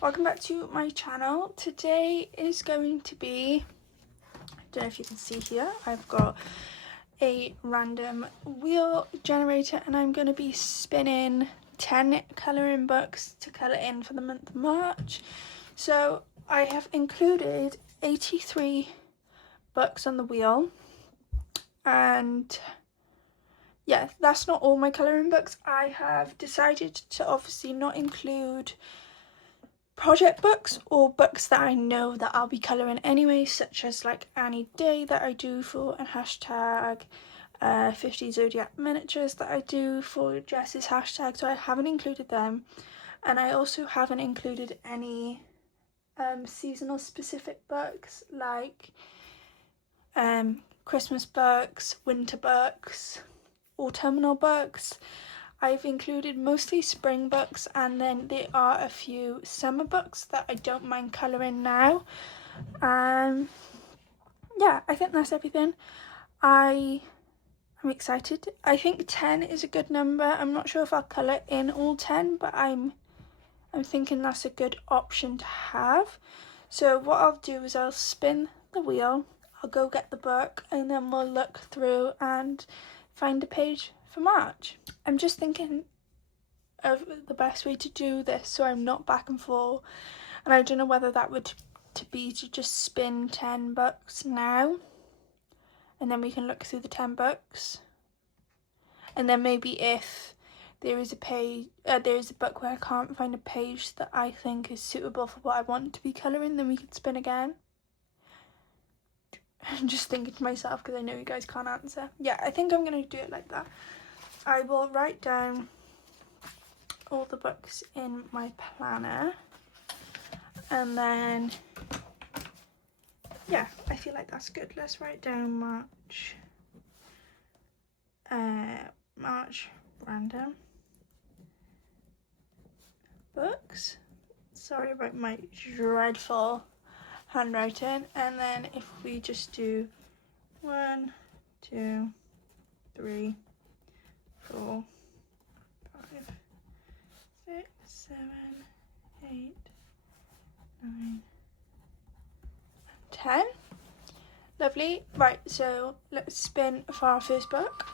Welcome back to my channel. Today is going to be, I don't know if you can see here, I've got a random wheel generator and I'm going to be spinning 10 colouring books to colour in for the month of March. So I have included 83 books on the wheel, and yeah, that's not all my colouring books. I have decided to obviously not include project books or books that I know that I'll be colouring anyway, such as like Any Day that I do for a hashtag, 50 Zodiac miniatures that I do for Jess's hashtag, so I haven't included them. And I also haven't included any seasonal specific books like Christmas books, winter books, autumnal books. I've included mostly spring books, and then there are a few summer books that I don't mind colouring now. Yeah, I think that's everything. I'm excited. I think 10 is a good number. I'm not sure if I'll colour in all 10, but I'm thinking that's a good option to have. So what I'll do is I'll spin the wheel, I'll go get the book, and then we'll look through and find a page for March. I'm just thinking of the best way to do this so I'm not back and forth, and I don't know whether that would be to just spin 10 books now and then we can look through the 10 books, and then maybe if there is a page, there is a book where I can't find a page that I think is suitable for what I want to be colouring, then we can spin again. I'm just thinking to myself because I know you guys can't answer. Yeah, I think I'm going to do it like that. I will write down all the books in my planner, and then yeah, I feel like that's good. Let's write down March random books. Sorry about my dreadful handwriting. And then if we just do 1, 2, 3, 4, 5, 6, 7, 8, 9, 10. Lovely. Right, so let's spin for our first book.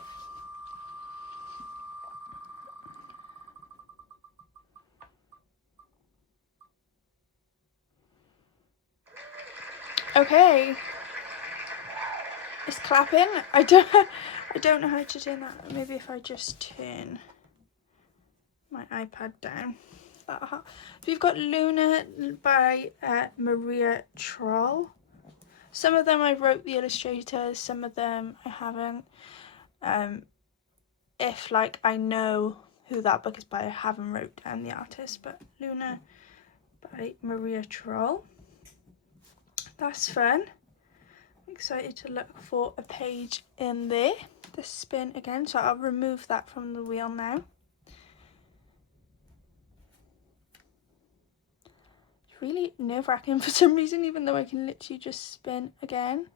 Okay, it's clapping. I don't know how to do that. Maybe if I just turn my iPad down. We've got Luna by Maria Troll. Some of them I wrote the illustrators, some of them I haven't. If like I know who that book is by, I haven't wrote down the artist, but Luna by Maria Troll. That's fun. I'm excited to look for a page in there. The spin again, so I'll remove that from the wheel now. It's really nerve-wracking for some reason, even though I can literally just spin again.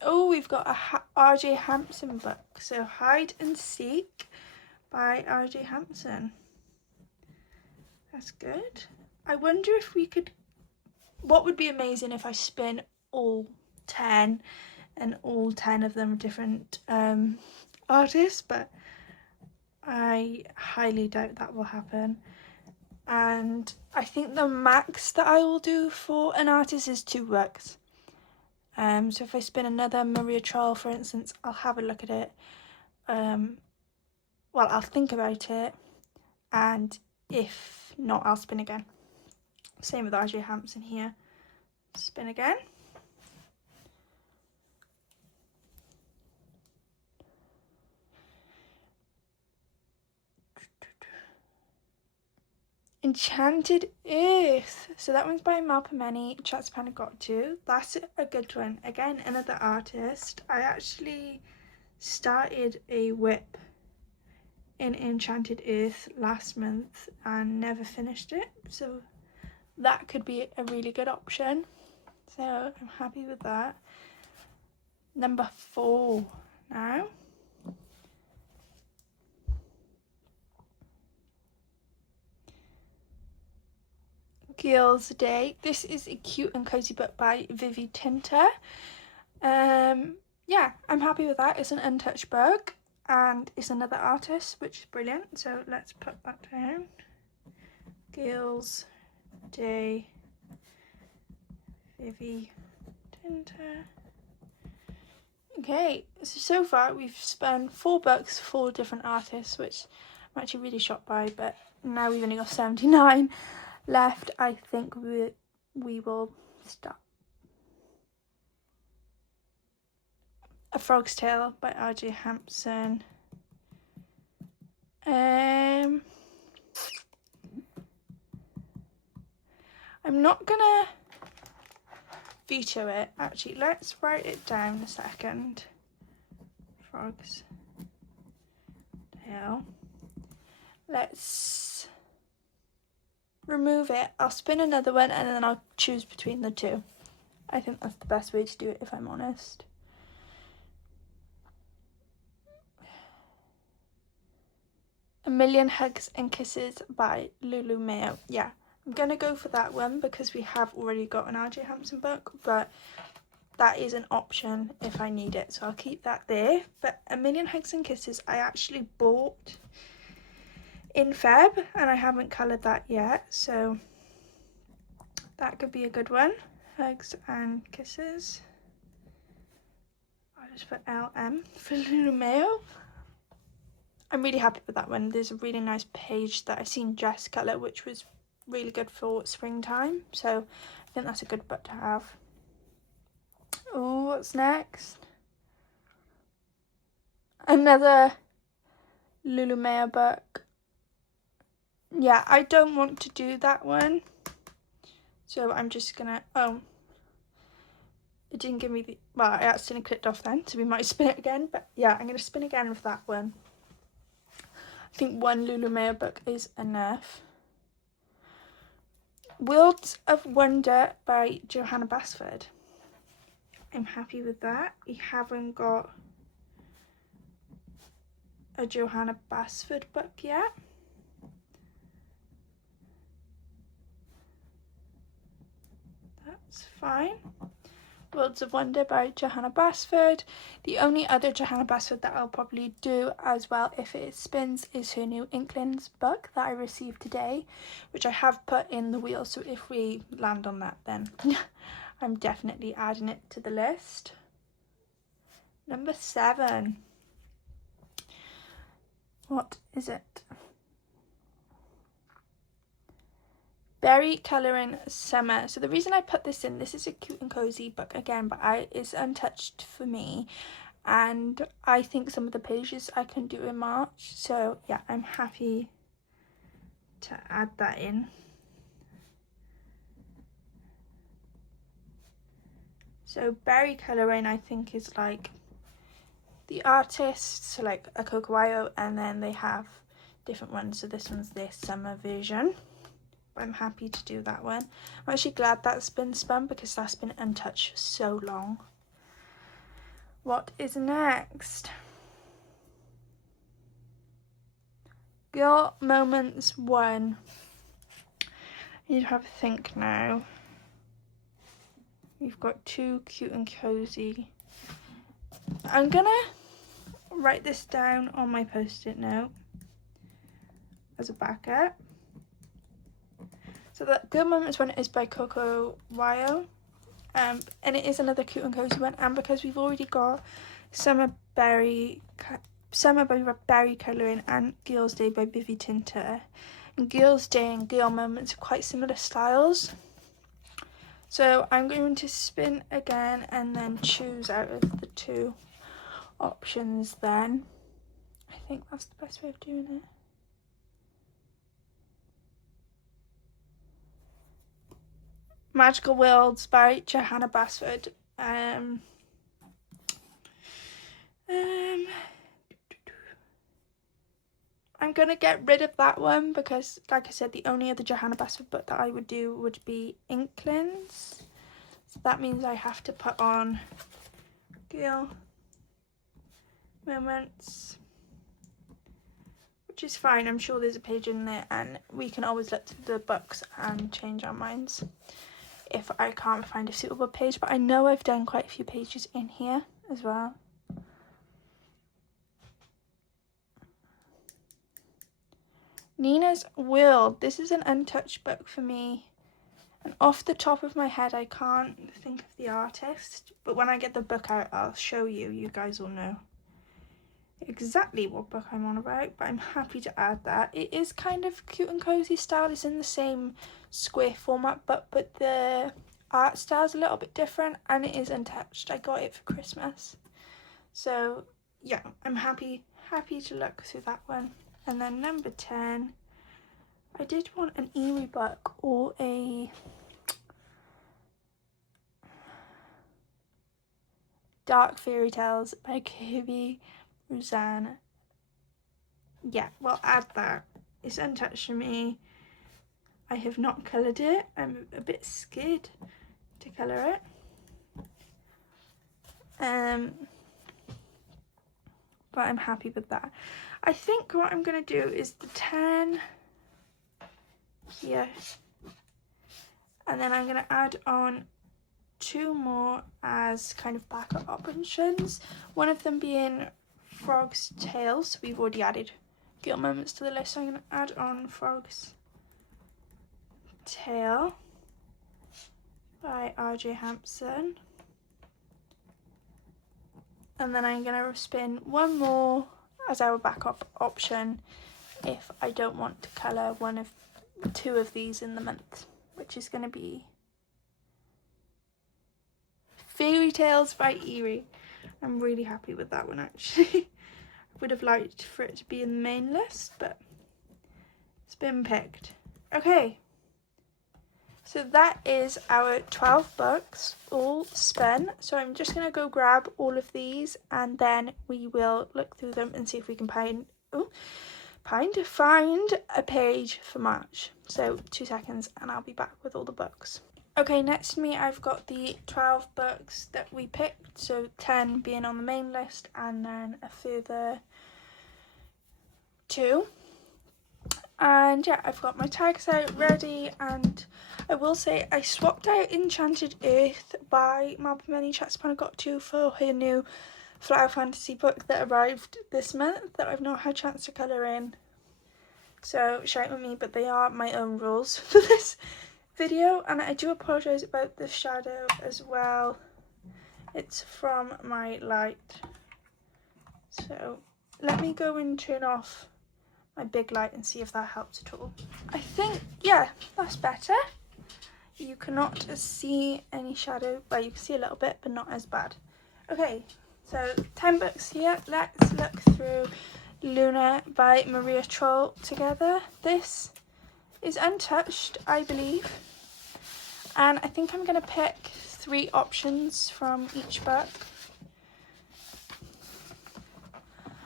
Oh, we've got a R.J. Hampson book. So Hide and Seek by R.J. Hampson. That's good. I wonder if we could, what would be amazing if I spin all 10 and all 10 of them are different artists, but I highly doubt that will happen. And I think the max that I will do for an artist is 2 books. So if I spin another Maria Troll, for instance, I'll have a look at it. Well, I'll think about it, and if not, I'll spin again. Same with R.J. Hampson here. Spin again. Enchanted Earth. So that one's by Malpameni, Chatspanagotu. That's a good one. Again, another artist. I actually started a whip in Enchanted Earth last month and never finished it. So that could be a really good option. So I'm happy with that. Number 4 now. Girls' Day. This is a cute and cozy book by Vivi Tinter. Yeah, I'm happy with that. It's an untouched book and it's another artist, which is brilliant. So let's put that down. Girls' Day, Vivi Tinter. Okay, so far we've spent 4 books, 4 different artists, which I'm actually really shocked by, but now we've only got 79 left. I think we will stop. A Frog's Tale by R.J. Hampson. I'm not gonna veto it. Actually, let's write it down a second. Frog's Tale. Let's remove it. I'll spin another one and then I'll choose between the 2. I think that's the best way to do it, if I'm honest. A Million Hugs and Kisses by Lulu Mayo. Yeah, I'm gonna go for that one because we have already got an R.J. Hampson book, but that is an option if I need it, so I'll keep that there. But A Million Hugs and Kisses I actually bought in Feb and I haven't coloured that yet, so that could be a good one. Hugs and Kisses. I'll just put LM for Lulu Mayo. I'm really happy with that one. There's a really nice page that I've seen Jess colour, which was really good for springtime, so I think that's a good book to have. Oh, what's next? Another Lulu Mayo book. Yeah, I don't want to do that one, so I'm just gonna, oh, it didn't give me the, well, I accidentally clicked off then, so we might spin it again, but yeah, I'm gonna spin again with that one. I think one Lulu Mayo book is enough. Worlds of Wonder by Johanna Basford. I'm happy with that. We haven't got a Johanna Basford book yet. That's fine. Worlds of Wonder by Johanna Basford. The only other Johanna Basford that I'll probably do as well if it spins is her new Inklings book that I received today, which I have put in the wheel, so if we land on that then I'm definitely adding it to the list. Number 7. What is it? Berry Colouring Summer. So the reason I put this in, this is a cute and cozy book again, but it's untouched for me, and I think some of the pages I can do in March, so yeah, I'm happy to add that in. So Berry Colouring, I think, is like the artists, like a Cocoa, and then they have different ones, so this one's their summer version. I'm happy to do that one. I'm actually glad that's been spun because that's been untouched for so long. What is next? Girl Moments 1. I need to have a think now. We've got 2 cute and cozy. I'm gonna write this down on my post-it note as a backup. So the Girl Moments one is by Coco Wyo, and it is another cute and cozy one. And because we've already got Summer by Berry Colouring and Girls' Day by Vivi Tinter, and Girls' Day and Girl Moments are quite similar styles. So I'm going to spin again and then choose out of the 2 options then. I think that's the best way of doing it. Magical Worlds by Johanna Basford. I'm gonna get rid of that one because, like I said, the only other Johanna Basford book that I would do would be Inklings. So that means I have to put on Girl Moments, which is fine. I'm sure there's a page in there, and we can always look through the books and change our minds if I can't find a suitable page. But I know I've done quite a few pages in here as well. Nina's World. This is an untouched book for me. And off the top of my head, I can't think of the artist. But when I get the book out, I'll show you. You guys will know exactly what book I'm on about. But I'm happy to add that. It is kind of cute and cozy style. It's in the same square format, but the art style is a little bit different. And it is untouched. I got it for Christmas. So yeah, I'm happy to look through that one. And then number 10. I did want an eerie book or a Dark Fairy Tales by Kirby Roseanne. Yeah, well, add that. It's untouched for me. I have not coloured it. I'm a bit scared to colour it. But I'm happy with that. I think what I'm going to do is the 10 here, and then I'm going to add on 2 more as kind of backup options, one of them being Frog's Tale. So we've already added Girl Moments to the list, so I'm going to add on Frog's Tale by R.J. Hampson, and then I'm going to spin 1 more as our backup option if I don't want to colour 2 of these in the month, which is going to be Fairy Tales by Eerie. I'm really happy with that one, actually. I would have liked for it to be in the main list, but it's been picked. Okay, so that is our 12 books all spun. So I'm just going to go grab all of these, and then we will look through them and see if we can find a page for March. So 2 seconds and I'll be back with all the books. Okay, next to me I've got the 12 books that we picked, so 10 being on the main list and then a further 2. And yeah, I've got my tags out ready, and I will say I swapped out Enchanted Earth by Mabameni Chatspanagot for her new Flower Fantasy book that arrived this month that I've not had a chance to colour in. So shout with me, but they are my own rules for this video, and I do apologise about the shadow as well. It's from my light. So let me go and turn off my big light and see if that helps at all. I think, yeah, that's better. You cannot see any shadow. Well, you can see a little bit, but not as bad. Okay, so 10 books here. Let's look through Luna by Maria Troll together. This is untouched, I believe. And I think I'm going to pick 3 options from each book,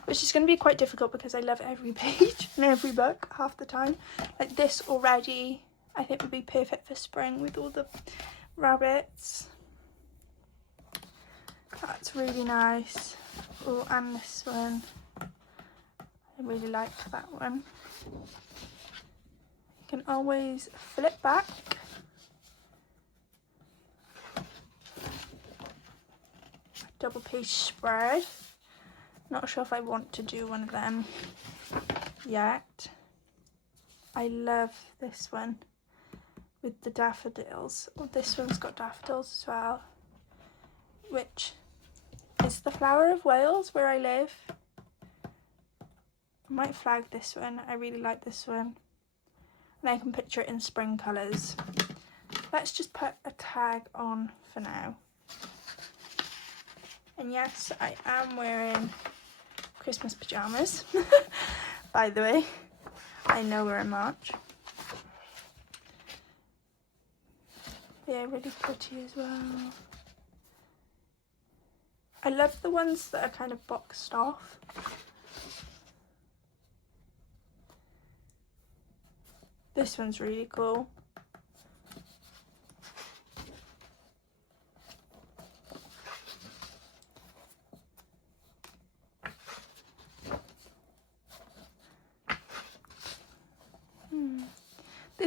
which is going to be quite difficult because I love every page and every book half the time. Like this already, I think would be perfect for spring with all the rabbits. That's really nice. Oh, and this one. I really liked that one. You can always flip back. Double page spread. Not sure if I want to do one of them yet. I love this one with the daffodils. Oh, this one's got daffodils as well, which is the flower of Wales where I live. I might flag this one. I really like this one. And I can picture it in spring colours. Let's just put a tag on for now. And yes, I am wearing Christmas pyjamas, by the way. I know we're in March. They're really pretty as well. I love the ones that are kind of boxed off. This one's really cool.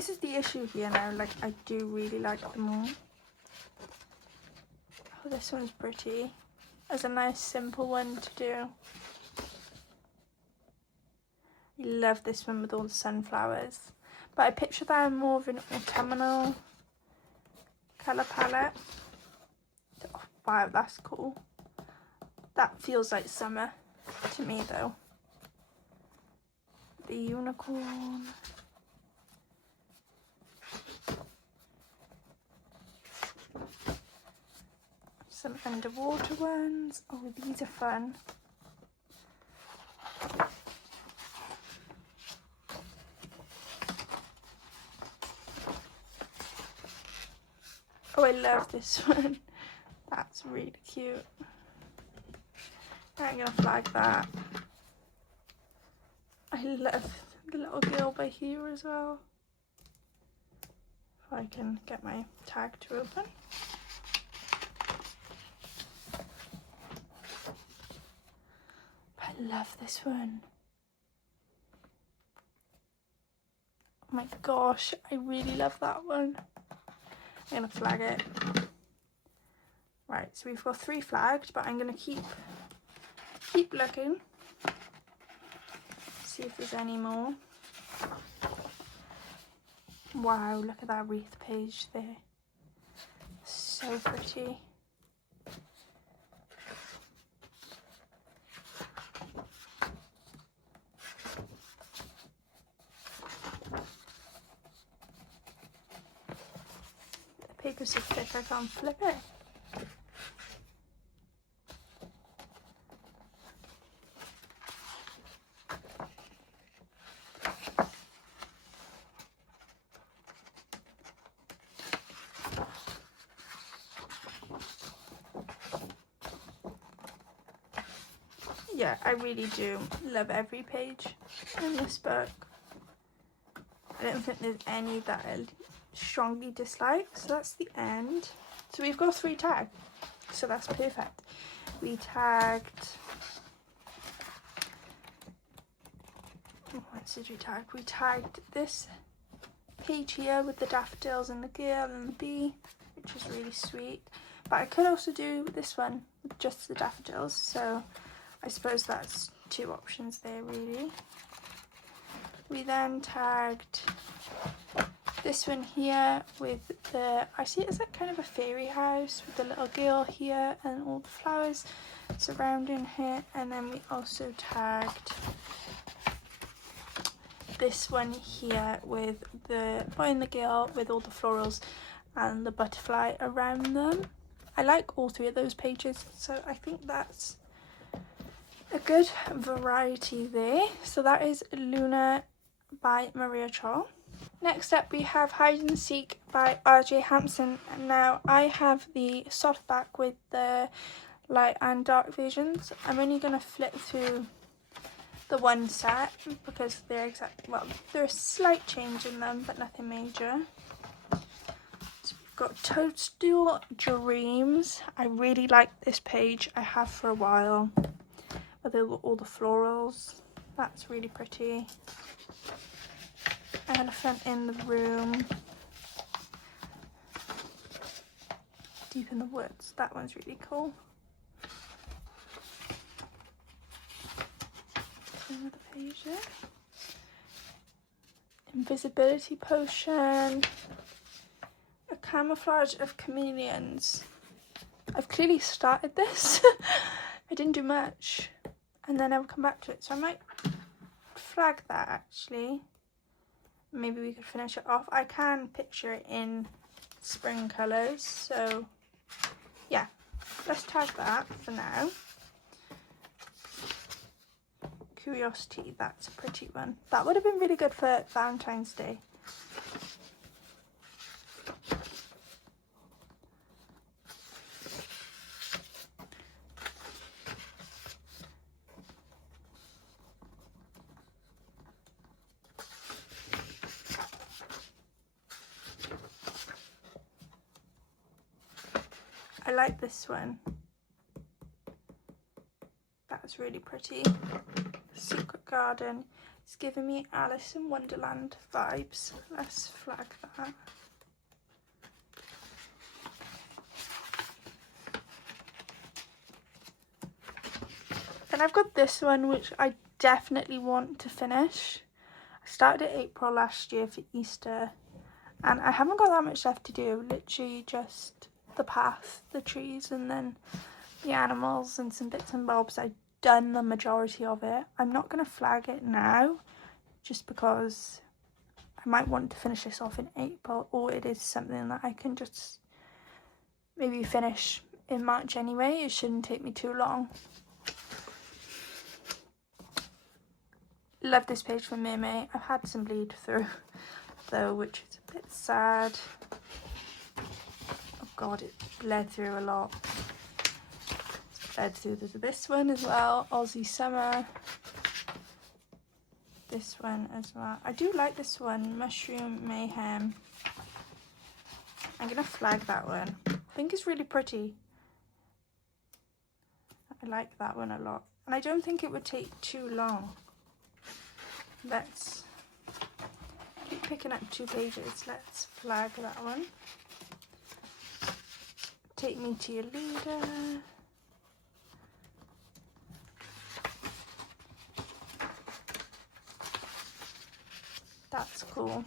This is the issue here now, like I do really like them all. Oh, this one's pretty. It's a nice simple one to do. I love this one with all the sunflowers. But I picture that in more of an autumnal colour palette. Oh, wow, that's cool. That feels like summer to me though. The unicorn. Some underwater ones. Oh, these are fun. Oh, I love this one. That's really cute. I'm gonna flag that. I love the little girl by here as well. If I can get my tag to open. I love this one. Oh my gosh, I really love that one. I'm gonna flag it. Right, so we've got 3 flagged, but I'm gonna keep looking. See if there's any more. Wow, look at that wreath page there. So pretty. The paper's so thick I can't flip it. Yeah, I really do love every page in this book. I don't think there's any that I strongly dislike, so that's the end. So we've got 3 tagged, so that's perfect. We tagged... What did we tag? We tagged this page here with the daffodils and the girl and the bee, which is really sweet. But I could also do this one with just the daffodils, so I suppose that's 2 options there really. We then tagged this one here with the, I see it as like kind of a fairy house with the little girl here and all the flowers surrounding her. And then we also tagged this one here with the boy and the girl with all the florals and the butterfly around them. I like all 3 of those pages, so I think that's a good variety there. So that is Luna by Maria Cho. Next up we have Hide and Seek by RJ Hampson. And now I have the softback with the light and dark versions. I'm only going to flip through the one set because they're there's a slight change in them but nothing major. So we've got Toadstool Dreams. I really like this page, I have for a while, with all the florals. That's really pretty. Elephant in the Room. Deep in the Woods. That one's really cool. Another page there. Invisibility Potion. A Camouflage of Chameleons. I've clearly started this. I didn't do much. And then I'll come back to it. So I might flag that actually. Maybe we could finish it off. I can picture it in spring colours, so yeah, let's tag that for now. Curiosity, that's a pretty one. That would have been really good for Valentine's Day. I like this one. That's really pretty. Secret Garden. It's giving me Alice in Wonderland vibes. Let's flag that. Then I've got this one, which I definitely want to finish. I started it April last year for Easter, and I haven't got that much left to do. Literally just the path, the trees, and then the animals and some bits and bobs. I've done the majority of it. I'm not going to flag it now, just because I might want to finish this off in April, or it is something that I can just maybe finish in March anyway. It shouldn't take me too long. Love this page from Meme. I've had some bleed through though, which is a bit sad. Oh god, it bled through a lot. It's bled through this one as well, Aussie Summer. This one as well. I do like this one, Mushroom Mayhem. I'm gonna flag that one. I think it's really pretty. I like that one a lot. And I don't think it would take too long. Let's keep picking up 2 pages. Let's flag that one. Take Me to Your Leader. That's cool.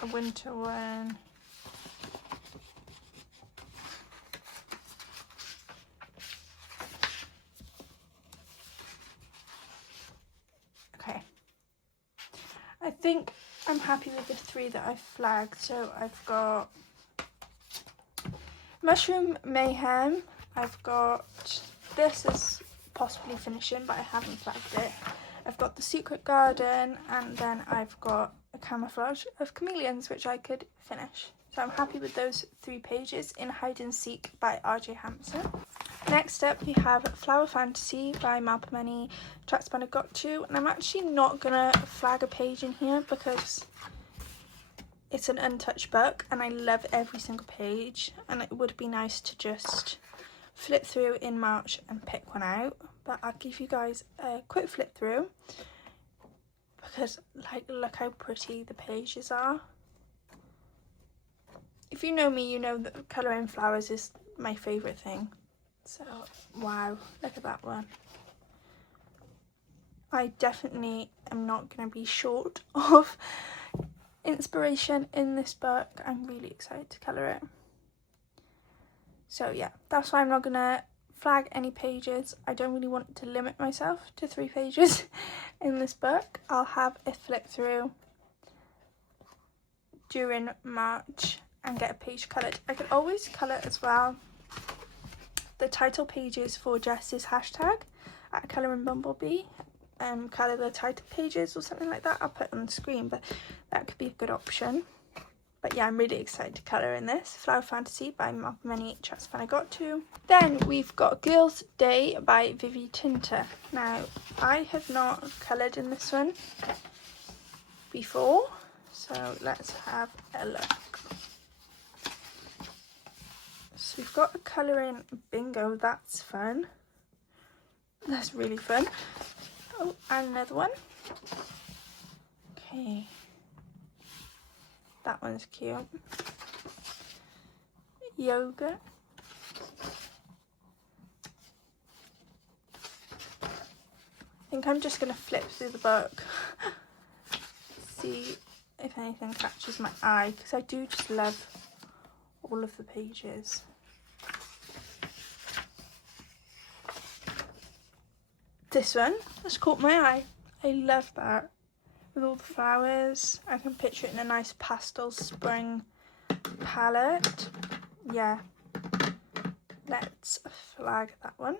A winter one. Okay. I think I'm happy with the 3 that I've flagged. So I've got Mushroom Mayhem. I've got this as possibly finishing, but I haven't flagged it. I've got The Secret Garden, and then I've got a Camouflage of Chameleons, which I could finish. So I'm happy with those 3 pages in Hide and Seek by RJ Hampson. Next up we have Flower Fantasy by Malpamani, Trackspanner Got To, and I'm actually not gonna flag a page in here because it's an untouched book and I love every single page, and it would be nice to just flip through in March and pick one out, but I'll give you guys a quick flip through because like look how pretty the pages are. If you know me, you know that colouring flowers is my favourite thing. So wow, look at that one. I definitely am not going to be short of inspiration in this book. I'm really excited to colour it. So yeah, that's why I'm not gonna flag any pages. I don't really want to limit myself to 3 pages in this book. I'll have a flip through during March and get a page coloured. I could always colour as well the title pages for Jess's hashtag at Colouring Bumblebee. Colour the title pages or something like that. I'll put it on the screen, but that could be a good option. But yeah, I'm really excited to colour in this. Flower Fantasy by Malpamani, Trackspanner Got To. Then we've got Girls' Day by Vivi Tinter. Now, I have not coloured in this one before, so let's have a look. So we've got a colouring bingo, that's fun. That's really fun. Oh, and another one. Okay. That one's cute. Yoga. I think I'm just going to flip through the book. See if anything catches my eye, because I do just love all of the pages. This one has caught my eye. I love that. With all the flowers, I can picture it in a nice pastel spring palette. Yeah, let's flag that one.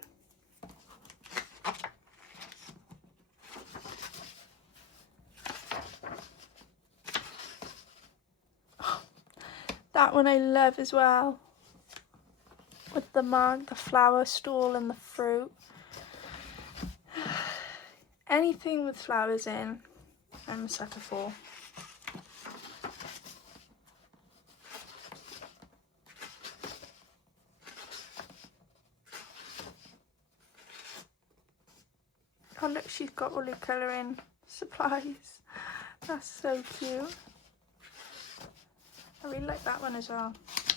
Oh, that one I love as well, with the mug, the flower stall and the fruit. Anything with flowers in, I'm a sucker for. Oh look, she's got all her colouring supplies. That's so cute. I really like that one as well.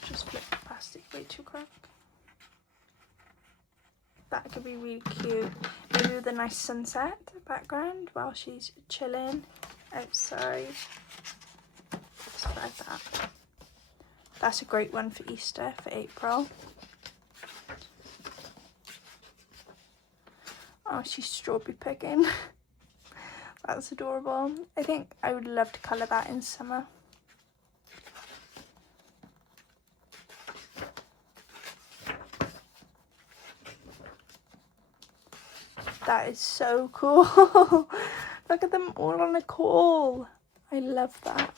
Just flip the plastic way too quick. That could be really cute. Maybe with a nice sunset background while she's chilling outside. Just like that. That's a great one for Easter, for April. Oh, she's strawberry picking. That's adorable. I think I would love to colour that in summer. That is so cool. Look at them all on a call. I love that.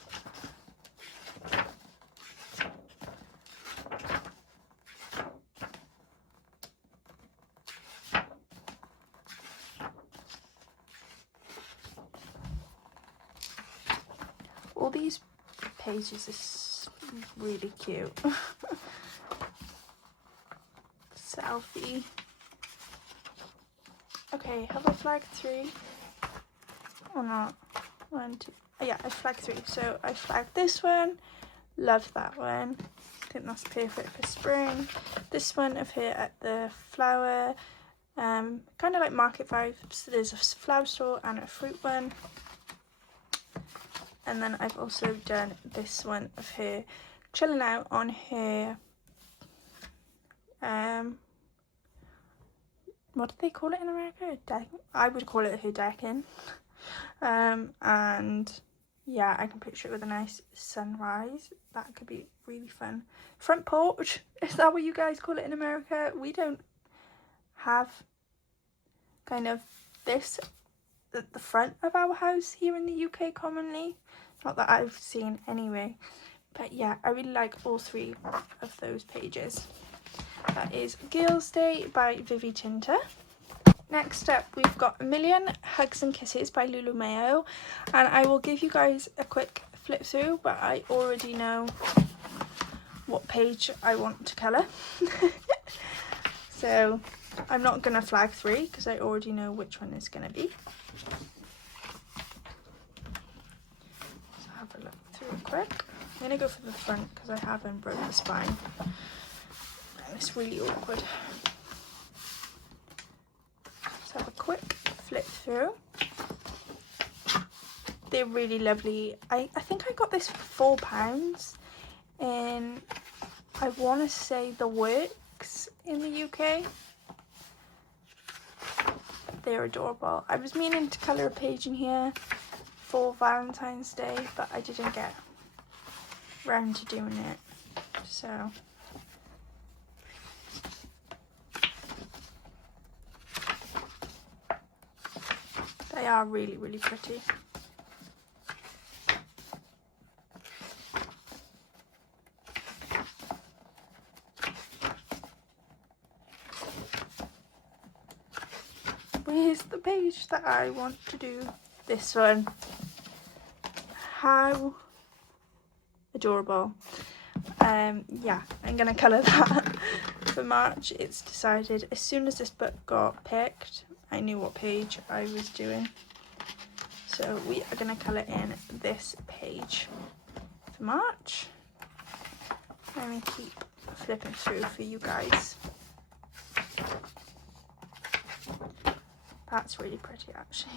All these pages are really cute. Selfie. Okay, have I flagged 3 or not? 1, 2. Oh, yeah, I flagged 3. So I flagged this one. Love that one. I think that's perfect for spring. This one of here at the flower. Kind of like market vibes. There's a flower store and a fruit one. And then I've also done this one of her chilling out on her, what do they call it in America? Deck. I would call it her decking. And yeah, I can picture it with a nice sunrise. That could be really fun. Front porch, is that what you guys call it in America? We don't have kind of this at the front of our house here in the UK commonly. Not that I've seen anyway. But yeah, I really like all 3 of those pages. That is Girls' Day by Vivi Tinter. Next up, we've got A Million Hugs and Kisses by Lulu Mayo. And I will give you guys a quick flip through, but I already know what page I want to colour. So I'm not going to flag 3 because I already know which one it's going to be. So have a look through quick. I'm going to go for the front because I haven't broken the spine. And it's really awkward. Just have a quick flip through. They're really lovely. I think I got this for £4 in, I want to say, The Works in the UK. They're adorable. I was meaning to colour a page in here for Valentine's Day, but I didn't get round to doing it. So they are really, really pretty. Where's the page that I want to do? This one. How adorable. Yeah, I'm gonna colour that for March. It's decided. As soon as this book got picked, I knew what page I was doing. So we are gonna colour in this page for March. Let me keep flipping through for you guys. That's really pretty, actually.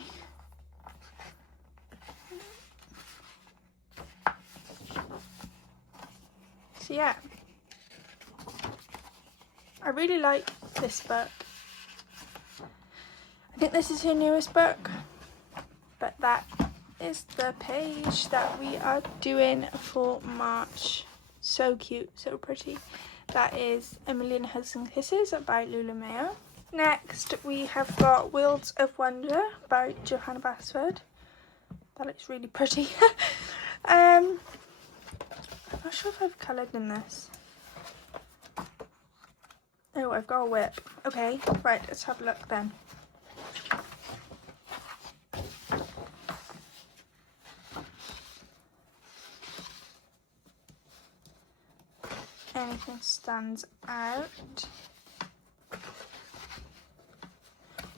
So yeah, I really like this book. I think this is her newest book, but that is the page that we are doing for March. So cute, so pretty. That is A Million Hugs and Kisses by Lulu Mayo. Next we have got Worlds of Wonder by Johanna Basford. That looks really pretty. I'm not sure if I've coloured in this. Oh, I've got a whip. Okay, right, let's have a look then. Anything stands out?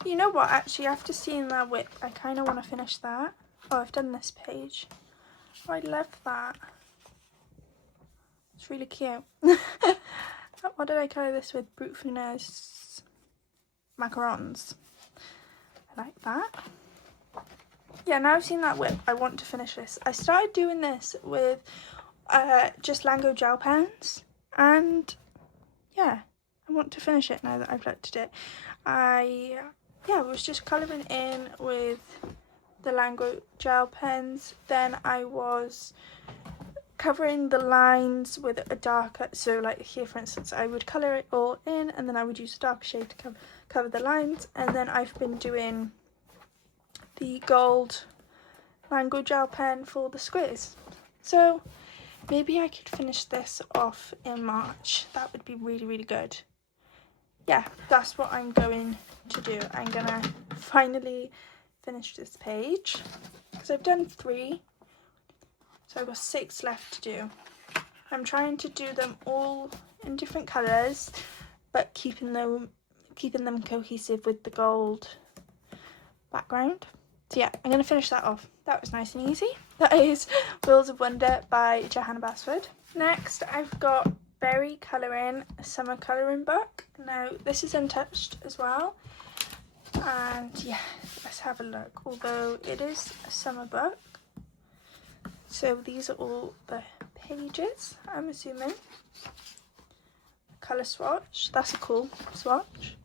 You know what, actually, after seeing that whip, I kind of want to finish that. Oh, I've done this page. Oh, I love that. It's really cute. What did I colour this with? Brute Funes macarons. I like that. Yeah, now I've seen that whip, I want to finish this. I started doing this with just Lango gel pens, and yeah, I want to finish it now that I've looked at it. I was just colouring in with the Lango gel pens, then I was covering the lines with a darker, so like here for instance I would colour it all in and then I would use a darker shade to cover the lines, and then I've been doing the gold Lango gel pen for the squares. So maybe I could finish this off in March. That would be really, really good. Yeah, that's what I'm going to do. I'm gonna finally finish this page because I've done 3, so I've got 6 left to do. I'm trying to do them all in different colours, but keeping them cohesive with the gold background. So yeah, I'm going to finish that off. That was nice and easy. That is Wheels of Wonder by Johanna Basford. Next, I've got Berry Colouring, a summer colouring book. Now, this is untouched as well. And yeah, let's have a look. Although it is a summer book. So these are all the pages, I'm assuming. Colour swatch. That's a cool swatch.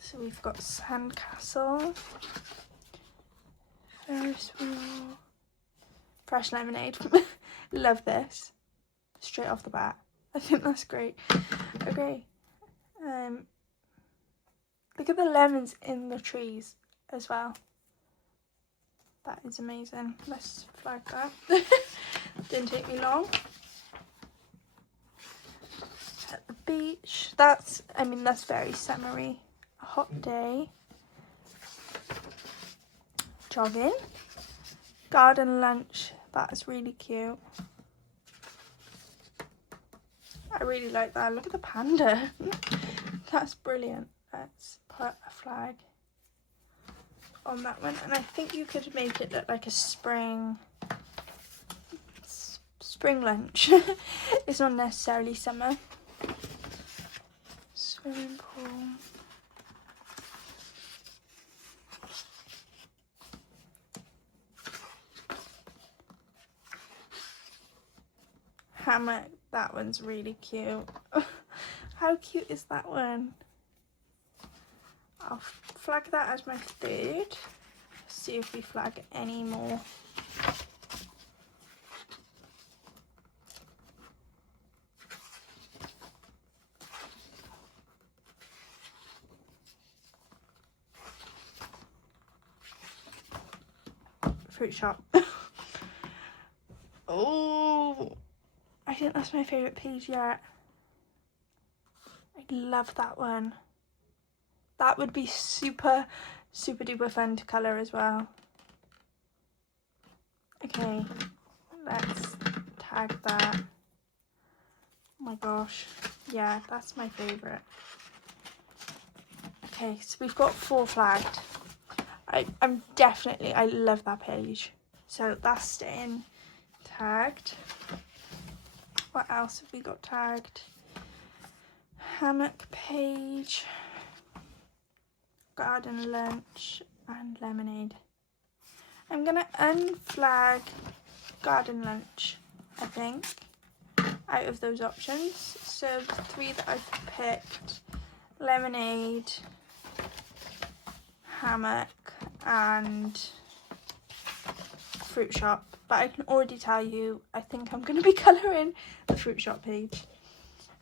So we've got Sandcastle. Ferris wheel. Fresh lemonade. Love this. Straight off the bat. I think that's great. Okay. Look at the lemons in the trees as well. That is amazing. Let's flag that. Didn't take me long. At the beach. That's very summery. A hot day. Jogging. Garden lunch. That is really cute. I really like that. Look at the panda. That's brilliant. Let's put a flag on that one, and I think you could make it look like a spring lunch. It's not necessarily summer. Swimming pool. Hammock. That one's really cute. How cute is that one? I'll flag that as my 3rd. See if we flag any more. Fruit shop. Oh, I think that's my favourite page yet. I love that one. That would be super, super duper fun to colour as well. Okay, let's tag that. Oh my gosh. Yeah, that's my favourite. Okay, so we've got 4 flagged. I love that page. So that's staying tagged. What else have we got tagged? Hammock page. Garden lunch and lemonade. I'm gonna unflag garden lunch, I think, out of those options. So the 3 that I've picked: lemonade, hammock and fruit shop. But I can already tell you, I think I'm gonna be colouring the fruit shop page.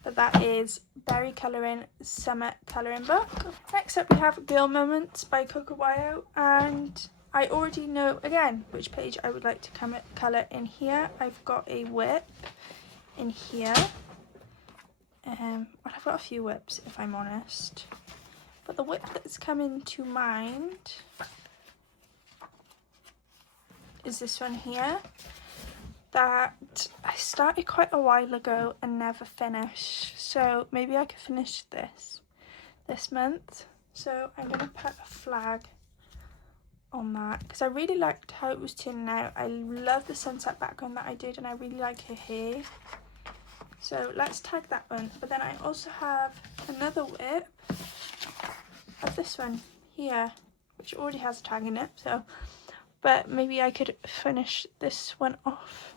But that is Berry Colouring Summer Colouring Book. Next up we have Girl Moments by Coco Wyo, and I already know again which page I would like to colour in here. I've got a whip in here. Well, I've got a few whips if I'm honest. But the whip that's coming to mind is this one here. That I started quite a while ago and never finished, so maybe I could finish this month. So I'm going to put a flag on that because I really liked how it was turning out. I love the sunset background that I did, and I really like her hair. So let's tag that one. But then I also have another whip of this one here, which already has a tag in it. So, but maybe I could finish this one off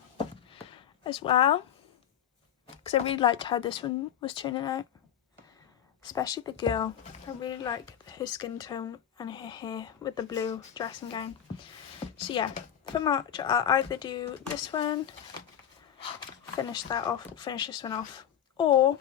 as well, because I really liked how this one was turning out, especially the girl. I really like her skin tone and her hair with the blue dressing gown. So yeah, for March I'll either do this one, finish that off, finish this one off, or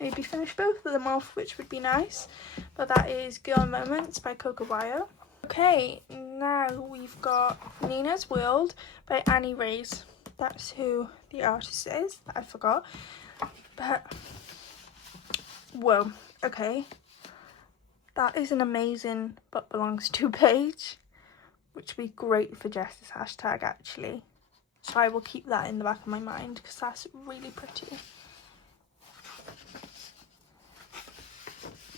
maybe finish both of them off, which would be nice. But that is Girl Moments by Coco Bio. Okay, now we've got Nina's World by Annie Reyes. That's who the artist is, that I forgot. But whoa, okay, that is an amazing but belongs to page, which would be great for Jess's hashtag actually. So I will keep that in the back of my mind because that's really pretty.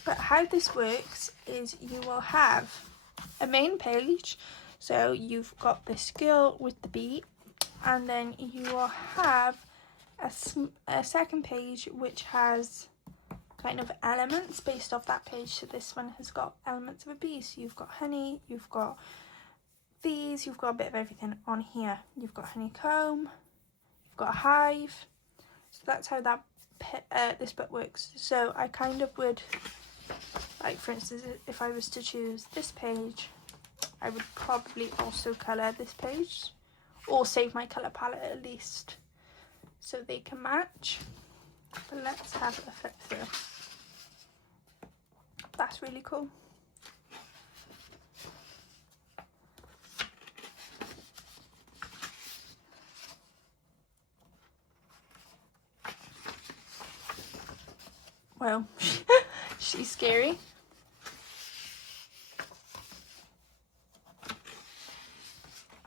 But how this works is you will have a main page, so you've got this girl with the beat, and then you will have a second page which has kind of elements based off that page. So this one has got elements of a bee, so you've got honey, you've got bees, you've got a bit of everything on here. You've got honeycomb, you've got a hive. So that's how that this book works. So I kind of would, like for instance, if I was to choose this page, I would probably also colour this page, or save my colour palette at least, so they can match. But let's have a flip through. That's really cool. Well, she's scary.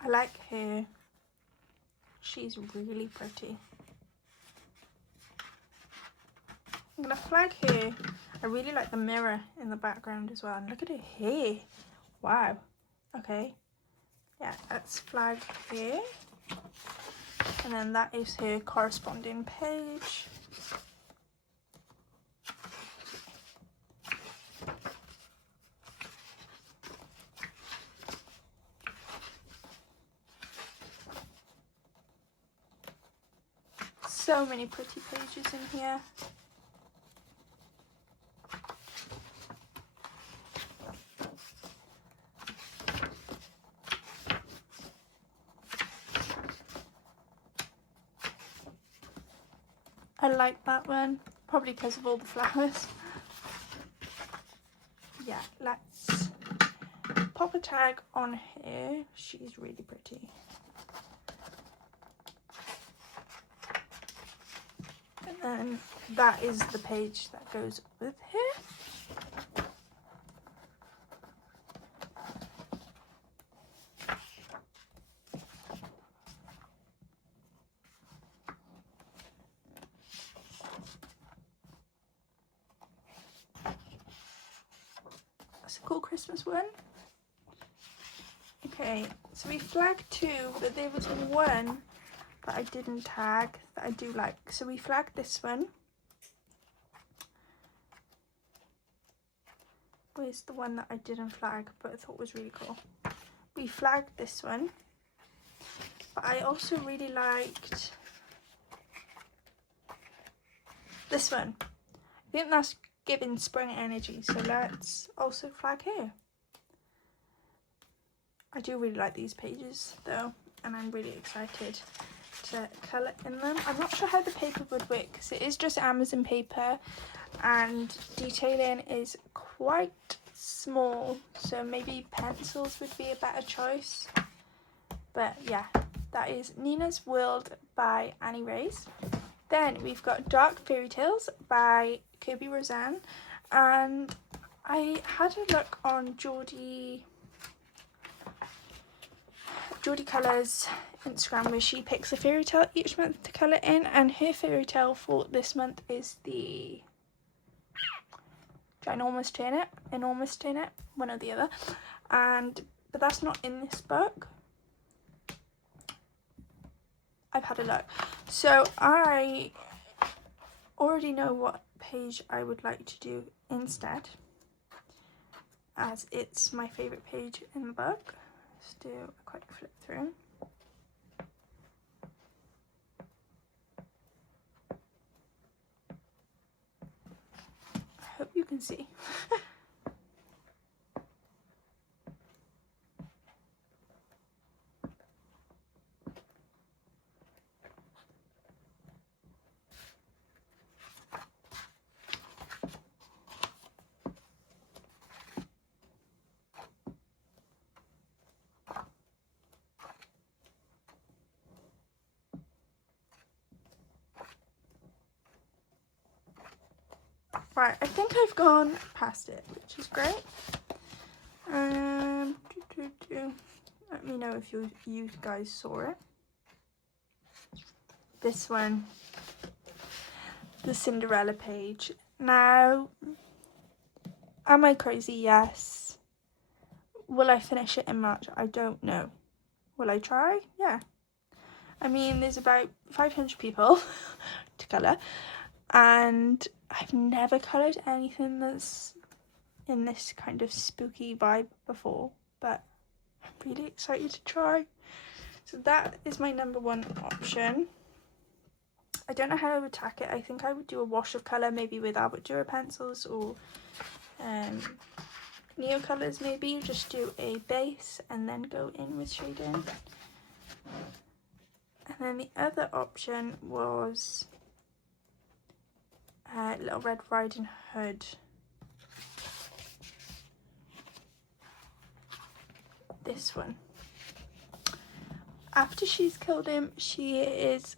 I like her. She's really pretty. I'm gonna flag her. I really like the mirror in the background as well. And look at her hair. Wow. Okay. Yeah, let's flag her. And then that is her corresponding page. So many pretty pages in here. I like that one, probably because of all the flowers. Yeah, let's pop a tag on here. She's really pretty. And then that is the page that goes with her. That's a cool Christmas one. Okay, so we flagged two, but there was one that I didn't tag that I do like. So we flagged this one. Where's the one that I didn't flag but I thought was really cool? We flagged this one. But I also really liked this one. I think that's giving spring energy, so let's also flag here. I do really like these pages though, and I'm really excited to colour in them. I'm not sure how the paper would work because it is just Amazon paper and detailing is quite small, so maybe pencils would be a better choice. But yeah, that is Nina's World by Annie Reyes. Then we've got Dark Fairy Tales by Kirby Roseanne, and I had a look on Geordie Colours Instagram where she picks a fairy tale each month to colour in, and her fairy tale for this month is the ginormous enormous turn it, one or the other. But that's not in this book. I've had a look. So I already know what page I would like to do instead, as it's my favourite page in the book. Let's do a quick flip through. I hope you can see. Right, I think I've gone past it, which is great. Let me know if you guys saw it. This one, the Cinderella page. Now, am I crazy? Yes. Will I finish it in March? I don't know. Will I try? Yeah. I mean, there's about 500 people to colour, and I've never coloured anything that's in this kind of spooky vibe before, but I'm really excited to try. So that is my number one option. I don't know how I would tack it. I think I would do a wash of colour, maybe with Albert pencils or Neo colours maybe. Just do a base and then go in with shading. And then the other option was Little Red Riding Hood. This one. After she's killed him, she is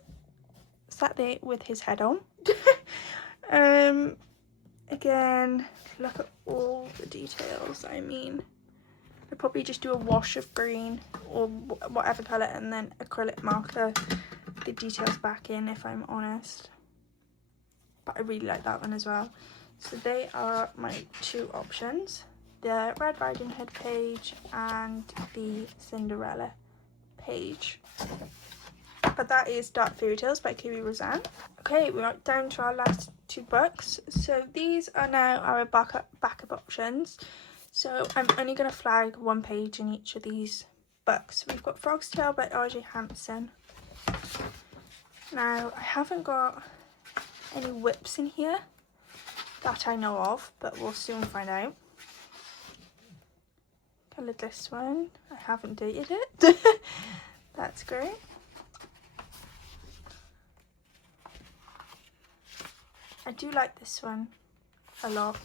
sat there with his head on. Again, look at all the details. I mean, I'd probably just do a wash of green or whatever colour and then acrylic marker the details back in, if I'm honest. But I really like that one as well. So they are my two options. The Red Riding Hood page and the Cinderella page. But that is Dark Fairy Tales by Kiwi Roseanne. Okay, we're down to our last two books. So these are now our backup options. So I'm only going to flag one page in each of these books. We've got Frog's Tale by R.J. Hampson. Now, I haven't got any whips in here that I know of, but we'll soon find out. Coloured this one. I haven't dated it. That's great. I do like this one a lot.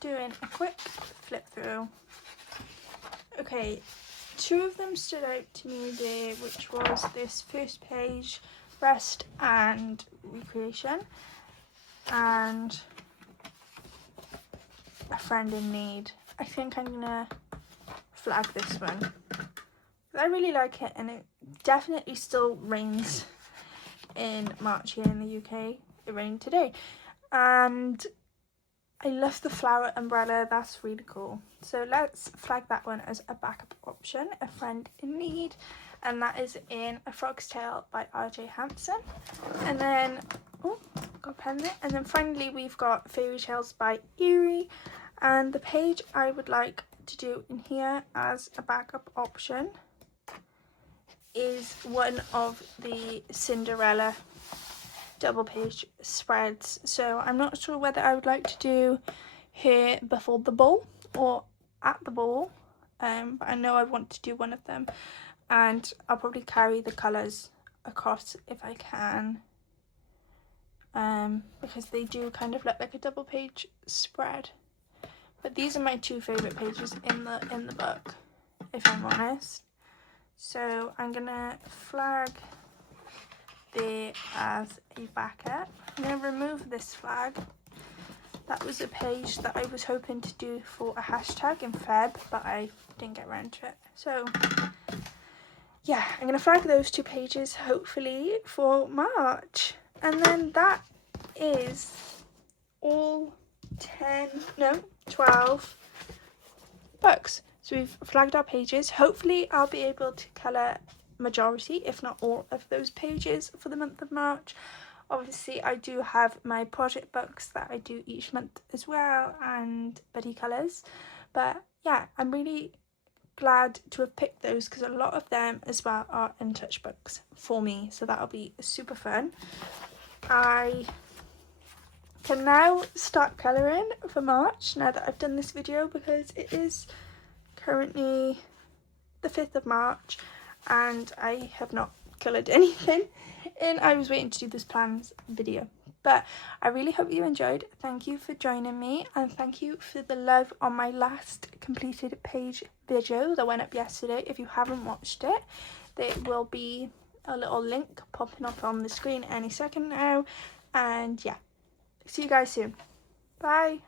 Doing a quick flip through. Okay, two of them stood out to me there, which was this first page, Rest and Recreation, and A Friend in Need. I think I'm gonna flag this one. I really like it, and it definitely still rains in March here in the UK. It rained today, and I love the flower umbrella. That's really cool. So let's flag that one as a backup option, A Friend in Need, and that is in A Frog's Tale by R.J. Hampson. And then, oh, got a pen there. And then finally we've got Fairy Tales by Eerie, and the page I would like to do in here as a backup option is one of the Cinderella double page spreads. So I'm not sure whether I would like to do here before the ball or at the ball, but I know I want to do one of them, and I'll probably carry the colours across if I can, because they do kind of look like a double page spread. But these are my two favourite pages in the book. if I'm honest. So I'm gonna flag there as a backup. I'm gonna remove this flag. That was a page that I was hoping to do for a hashtag in Feb, but I didn't get around to it. So yeah, I'm gonna flag those 2 pages hopefully for March. And then that is all 12 books. So we've flagged our pages. Hopefully I'll be able to colour majority, if not all, of those pages for the month of March. Obviously I do have my project books that I do each month as well, and buddy colours. But yeah, I'm really glad to have picked those because a lot of them as well are in-touch books for me, so that'll be super fun. I can now start colouring for March now that I've done this video, because it is currently the 5th of March and I have not coloured anything, and I was waiting to do this plans video. But I really hope you enjoyed. Thank you for joining me, and thank you for the love on my last completed page video that went up yesterday. If you haven't watched it, there will be a little link popping up on the screen any second now. And yeah, see you guys soon. Bye.